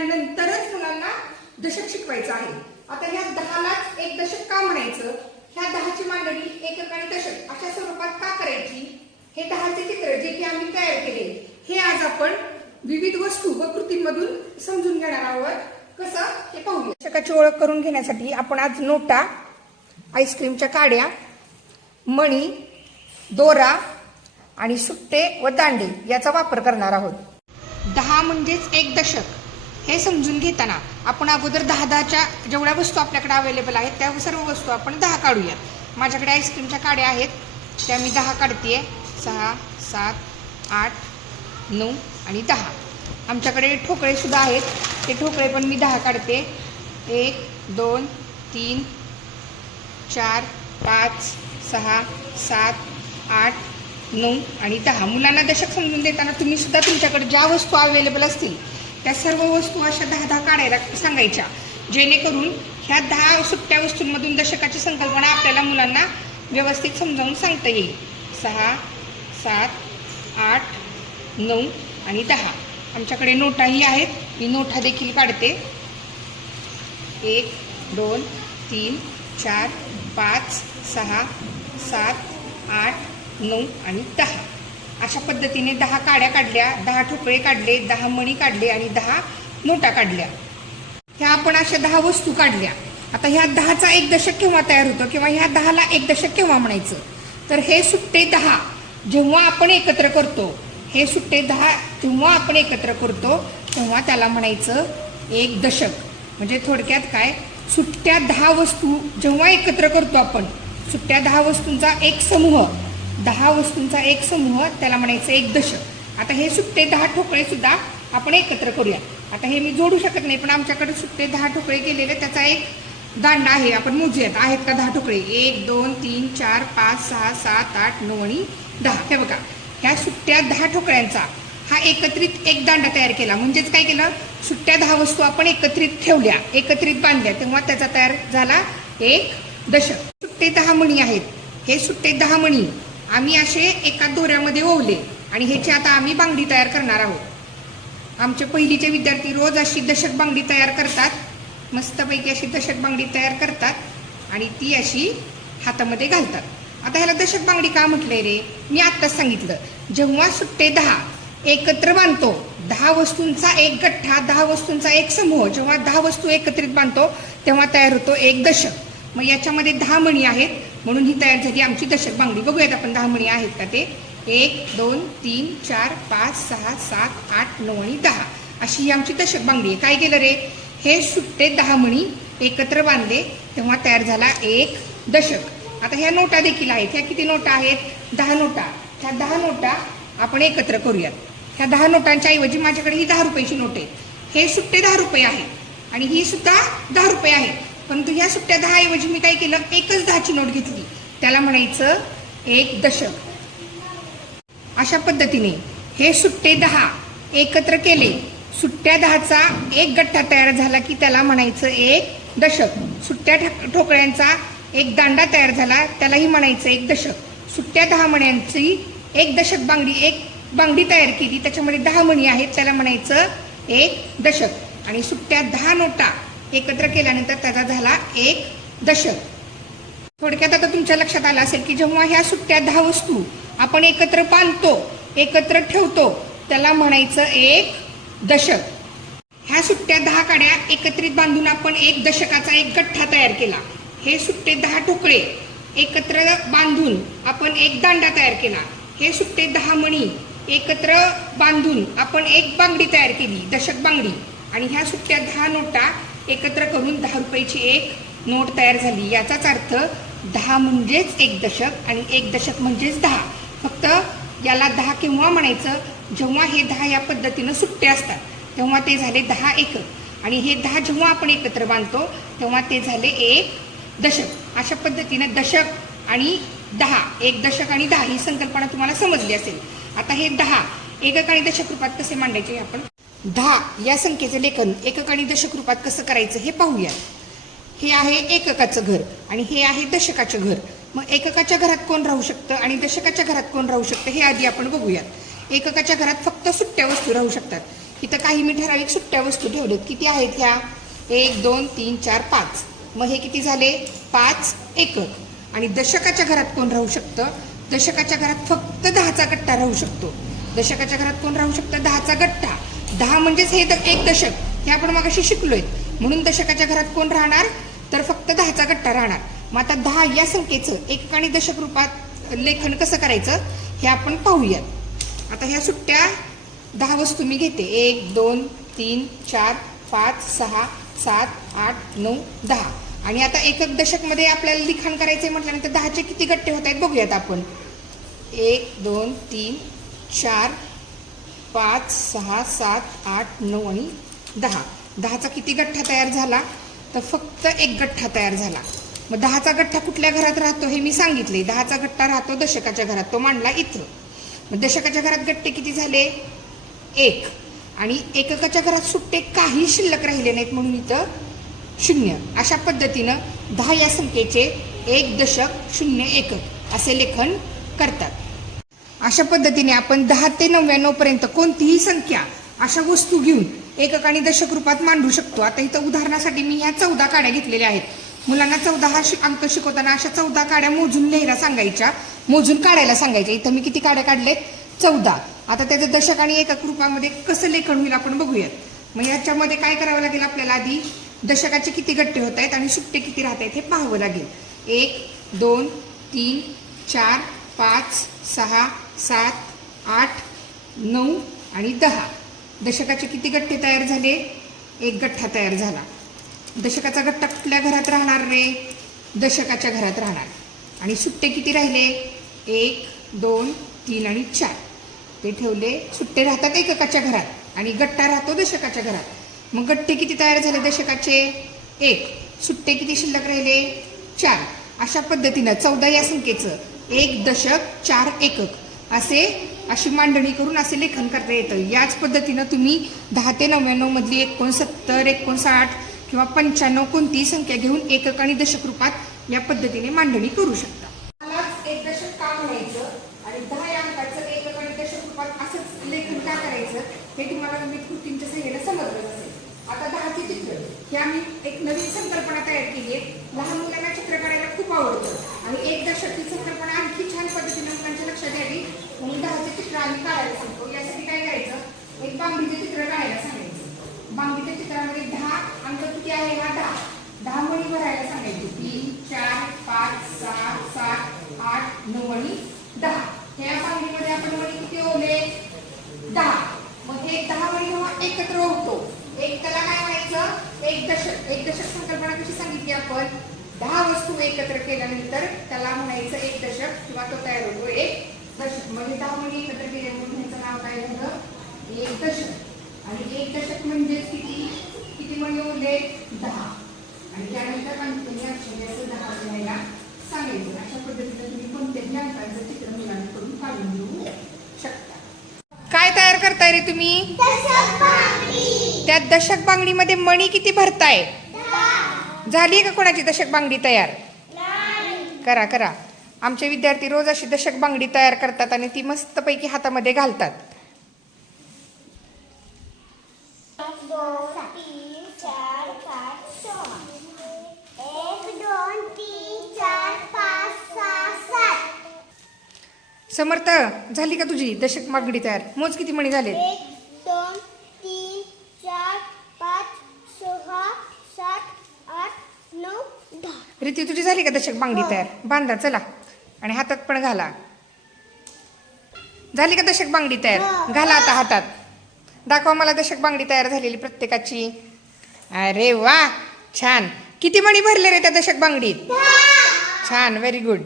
केल्यानंतरच मुलांना दशक शिकवायचं आहे. आता ह्या दहालाच एक दशक का म्हणायचं? ह्या दहाची मांडणी एकक आणि दशक अशा स्वरूपात का करायची? हे दहाचे चित्र जे की आम्ही तयार केले हे आज आपण विविध वस्तू व कृतींमधून समजून घेणार आहोत. कसं? हे पाहूया. दशकाची ओळख करून घेण्यासाठी आपण आज नोटा आईस्क्रीमच्या काड्या मणी दोरा आणि सुट्टे व दांडे याचा वापर करणार आहोत. दहा म्हणजेच एक दशक. हे समजून घेताना आपण अगोदर दहा दहाच्या जेवढ्या वस्तू आपल्याकडे अवेलेबल आहेत त्या सर्व वस्तू आपण दहा काढूयात. माझ्याकडे आईस्क्रीमच्या काड्या आहेत. त्या मी दहा काढते सहा सात आठ नऊ आणि दहा. आमच्याकडे ठोकळेसुद्धा आहेत. ते ठोकळे पण मी दहा काढते. एक दोन तीन चार पाच सहा सात आठ नऊ आणि दहा. मुलांना दशक समजून देताना तुम्ही सुद्धा तुमच्याकडे ज्या वस्तू अवेलेबल असतील त्या सर्व वस्तू अशा दहा दहा काढायला सांगायच्या. जेणेकरून ह्या दहा सुट्ट्या वस्तूंमधून दशकाची संकल्पना आपल्याला मुलांना व्यवस्थित समजावून सांगता येईल. सहा सात आठ नऊ आणि दहा. आमच्याकडे नोटाही आहेत. मी नोटा देखील काढते. एक दोन तीन चार पाच सहा सात आठ नऊ आणि दहा. अशा पद्धतीने दहा काड्या काढल्या दहा ठोकळे काढले दहा मणी काढले आणि दहा नोटा काढल्या. ह्या आपण अशा दहा वस्तू काढल्या. आता ह्या दहाचा एक दशक केव्हा तयार होतो किंवा ह्या दहाला एक दशक केव्हा म्हणायचं? तर हे सुट्टे दहा जेव्हा आपण एकत्र करतो हे सुट्टे दहा जेव्हा आपण एकत्र करतो तेव्हा त्याला म्हणायचं एक दशक. म्हणजे थोडक्यात काय? सुट्ट्या दहा वस्तू जेव्हा एकत्र करतो आपण सुट्ट्या दहा वस्तूंचा एक समूह. दहा वस्तूंचा एक समूह त्याला म्हणायचं एक दशक. आता हे सुट्टे दहा ठोकळे सुद्धा आपण एकत्र करूया आता हे मी जोडू शकत नाही पण आमच्याकडे सुट्टे दहा ठोकळे केलेले त्याचा एक दांडा आहे आपण मोजूयात. आहेत का दहा ठोकळे? एक दोन तीन चार पाच सहा सात आठ नऊ आणि दहा. हे बघा ह्या सुट्ट्या दहा ठोकळ्यांचा हा एकत्रित एक दांडा तयार केला. म्हणजेच काय केलं? सुट्ट्या दहा वस्तू आपण एकत्रित ठेवल्या एकत्रित बांधल्या तेव्हा त्याचा तयार झाला एक दशक. सुट्टे दहा मणी आहेत. हे सुट्टे दहा मणी आम्ही असे एका दोऱ्यामध्ये ओवले आणि ह्याची आता आम्ही बांगडी तयार करणार आहोत. आमचे पहिलीचे विद्यार्थी रोज अशी दशक बांगडी तयार करतात. मस्तपैकी अशी दशक बांगडी तयार करतात आणि ती अशी हातामध्ये घालतात. आता ह्याला दशक बांगडी का म्हटलंय रे? मी आत्ताच सांगितलं. जेव्हा सुट्टे दहा एकत्र बांधतो दहा वस्तूंचा एक गठ्ठा दहा वस्तूंचा एक समूह जेव्हा दहा वस्तू एकत्रित बांधतो तेव्हा तयार होतो एक दशक. मग याच्यामध्ये दहा मणी आहेत. म्हणून ही तयार झाली आमची दशक बांगडी. बघूयात आपण दहा मणी आहेत का ते. एक दोन तीन चार पाच सहा सात आठ नऊ आणि दहा. अशी ही आमची दशक बांगडी आहे. काय केलं रे? हे सुट्टे दहा मणी एकत्र बांधले तेव्हा तयार झाला एक दशक. आता ह्या नोटा देखील आहेत. ह्या किती नोटा आहेत? दहा नोटा. ह्या दहा नोटा आपण एकत्र करूयात. ह्या दहा नोटांच्या ऐवजी माझ्याकडे ही दहा रुपयाची नोट आहे हे सुट्टे दहा रुपये आहेत. आणि ही सुद्धा दहा रुपये आहेत. परंतु ह्या सुट्ट्या दहा ऐवजी मी काय केलं? एकच दहाची नोट घेतली. त्याला म्हणायचं एक दशक. अशा पद्धतीने हे सुट्टे दहा एकत्र केले. सुट्ट्या दहाचा एक गठ्ठा तयार झाला की त्याला म्हणायचं एक दशक. सुट्ट्या ठोकळ्यांचा एक दांडा तयार झाला त्यालाही म्हणायचं एक दशक. सुट्ट्या दहा मण्यांची एक दशक बांगडी एक बांगडी तयार केली. त्याच्यामध्ये दहा म्हणी आहेत त्याला म्हणायचं एक दशक. आणि सुट्ट्या दहा नोटा एकत्र केल्यानंतर त्याचा झाला एक दशक. थोडक्यात आता तुमच्या लक्षात आलं असेल की जेव्हा ह्या सुट्ट्या दहा वस्तू आपण एकत्र बांधतो एकत्र ठेवतो त्याला म्हणायचं एक दशक. ह्या सुट्ट्या दहा काड्या एकत्रित बांधून आपण एक दशकाचा एक गठ्ठा तयार केला. हे सुट्टे दहा ठोकळे एकत्र बांधून आपण एक दांडा तयार केला. हे सुट्टे दहा मणी एकत्र बांधून आपण एक बांगडी तयार केली दशक बांगडी. आणि ह्या सुट्ट्या दहा नोटा एकत्र करून दहा रुपयाची एक नोट तयार झाली. याचाच अर्थ दहा म्हणजेच एक दशक आणि एक दशक म्हणजेच दहा. फक्त याला दहा केव्हा म्हणायचं? जेव्हा हे दहा या पद्धतीनं सुट्टे असतात तेव्हा ते झाले दहा एकक आणि हे दहा जेव्हा आपण एकत्र बांधतो तेव्हा ते झाले एक दशक. अशा पद्धतीनं दशक आणि दहा एक दशक आणि दहा ही संकल्पना तुम्हाला समजली असेल. आता हे दहा एकक आणि दशक रूपात कसे मांडायचे हे आपण दहा या संख्येचं लेखन एकक आणि दशक रूपात कसं करायचं हे पाहूया. हे आहे एककाचं घर आणि हे आहे दशकाचं घर. मग एककाच्या घरात कोण राहू शकतं आणि दशकाच्या घरात कोण राहू शकतं हे आधी आपण बघूयात. एककाच्या घरात फक्त सुट्ट्या वस्तू राहू शकतात. इथं काही मी ठराविक सुट्ट्या वस्तू ठेवल्यात किती आहेत ह्या? एक दोन तीन चार पाच. मग हे किती झाले? पाच एकक. आणि दशकाच्या घरात कोण राहू शकतं? दशकाच्या घरात फक्त दहाचा गट्टा राहू शकतो. दशकाच्या घरात कोण राहू शकतं? दहाचा गट्टा. दहा म्हणजेच हे एक दशक. हे आपण मग शिकलोय. म्हणून दशकाच्या घरात कोण राहणार? तर फक्त दहाचा गट्टा राहणार. मग आता दहा या संख्येचं एक आणि दशक रूपात लेखन कसं करायचं? हे आपण पाहूयात. आता ह्या सुट्ट्या दहा वस्तू मी घेते. एक दोन तीन चार पाच सहा सात आठ नऊ दहा. आणि आता एकक दशकमध्ये आपल्याला लिखाण करायचं आहे म्हटल्यानंतर दहाचे किती गट्टे होत आहेत बघूयात आपण. एक दोन तीन चार पाच सहा सात आठ नऊ आणि दहा. दहाचा किती गठ्ठा तयार झाला? तर फक्त एक गठ्ठा तयार झाला. मग दहाचा गठ्ठा कुठल्या घरात राहतो हे मी सांगितले. दहाचा गठ्ठा राहतो दशकाच्या घरात. तो मांडला इथं. मग दशकाच्या घरात गट्टे किती झाले? एक. आणि एककाच्या घरात सुट्टे काही शिल्लक राहिले नाहीत म्हणून इथं शून्य. अशा पद्धतीनं दहा या संख्येचे एक दशक शून्य एकक असे लेखन करतात. अशा पद्धतीने आपण दहा ते नव्याण्णव पर्यंत कोणतीही संख्या अशा वस्तू घेऊन एकक आणि दशक रूपात मांडू शकतो. आता इथं उदाहरणासाठी मी ह्या चौदा काड्या घेतलेल्या आहेत. मुलांना चौदा हा अंक शिकवताना अशा चौदा काड्या मोजून लिहायला सांगायच्या. मोजून काढायला सांगायच्या. इथं मी किती काड्या काढलेत? चौदा. आता त्याचं दशक आणि एकक रूपामध्ये कसं लेखन होईल आपण बघूयात. मग याच्यामध्ये काय करावं लागेल आपल्याला आधी? दशकाचे किती गट्टे होत आहेत आणि सुट्टे किती राहत आहेत हे पाहावं लागेल. एक दोन तीन चार पाच सहा सात आठ नऊ आणि दहा. दशकाचे किती गट्टे तयार झाले? एक गठ्ठा तयार झाला. दशकाचा गट्टा कुठल्या घरात राहणार रे? दशकाच्या घरात राहणार. आणि सुट्टे किती राहिले? एक दोन तीन आणि चार. ते ठेवले सुट्टे राहतात एककाच्या घरात आणि गट्टा राहतो दशकाच्या घरात. मग गट्टे किती तयार झाले दशकाचे? एक. सुट्टे किती शिल्लक राहिले? चार. अशा पद्धतीनं चौदा या संख्येचं एक दशक चार एकक. असे अशी मांडणी करून असे लेखन करता येतं. याच पद्धतीनं तुम्ही दहा ते नव्याण्णवमधली एकोणसत्तर एकोणसाठ किंवा पंच्याण्णव कोणतीही संख्या घेऊन एकक आणि दशक रूपात या पद्धतीने मांडणी करू शकता. मलाच एक दशक का म्हणायचं आणि दहा या अंकाचं एकक आणि दशक रूपात असंच लेखन का करायचं हे तुम्हाला मी कृतींच्या सहाय्याने समजलं असेल. आता दहाचे चित्र. हे आम्ही एक नवीन संकल्पना तयार केली आहे. लहान मुलांना चित्र काढायला खूप आवडतं. आणि एक दशक ही संकल्पना आणखी छान पद्धतीने म्हणून दहाचे चित्र आम्ही काढायला सांगतो. यासाठी काय करायचं? एक बांबीचे चित्र काढायला सांगायचं. बांबीच्या चित्रामध्ये दहा अंक किती आहे? हा दहा. दहा मणी भरायला सांगायचे. तीन चार पाच सहा सात आठ नऊ आणि दहा. ह्या बांबीमध्ये आपण मणी किती ओले दहा. मग हे दहा मणी जेव्हा एकत्र होतो एक त्याला काय म्हणायचं? एक दशक. एक दशक संकल्पना कशी सांगितली आपण? दहा वस्तू एकत्र केल्यानंतर त्याला म्हणायचं एक दशक किंवा तो तयार होतो एक दशक. म्हणजे दहा एकत्र केले म्हणून ह्याचं नाव काय झालं? एक दशक आणि एक दशक म्हणजे किती? किती मणी उरले? दहा. आणि त्यानंतर अक्षरे दहा लिहायला सांगायचं. अशा पद्धतीने तुम्ही कोणत्याही अंकाचं चित्र मुलांकडून काढून घेऊ शकता. काय तयार करताय रे तुम्ही? त्या दशक बांगडीमध्ये मणी किती भरताय? झाली का कोणाची दशक बांगडी तयार? करा करा. आमचे विद्यार्थी रोज अशी दशक बांगडी तयार करतात आणि ती मस्तपैकी हातामध्ये घालतात. समर्थ झाली का तुझी दशक मागडी तयार? मोज किती मणी झाले एक रीती तुझी झाली का दशक बांगडी तयार? बांधा चला. आणि हातात पण घाला. झाली का दशक बांगडी तयार? घाला आता हातात. दाखवा मला दशक बांगडी तयार झालेली प्रत्येकाची. अरे वा छान. किती मणी भरले रे त्या दशक बांगडीत? छान व्हेरी गुड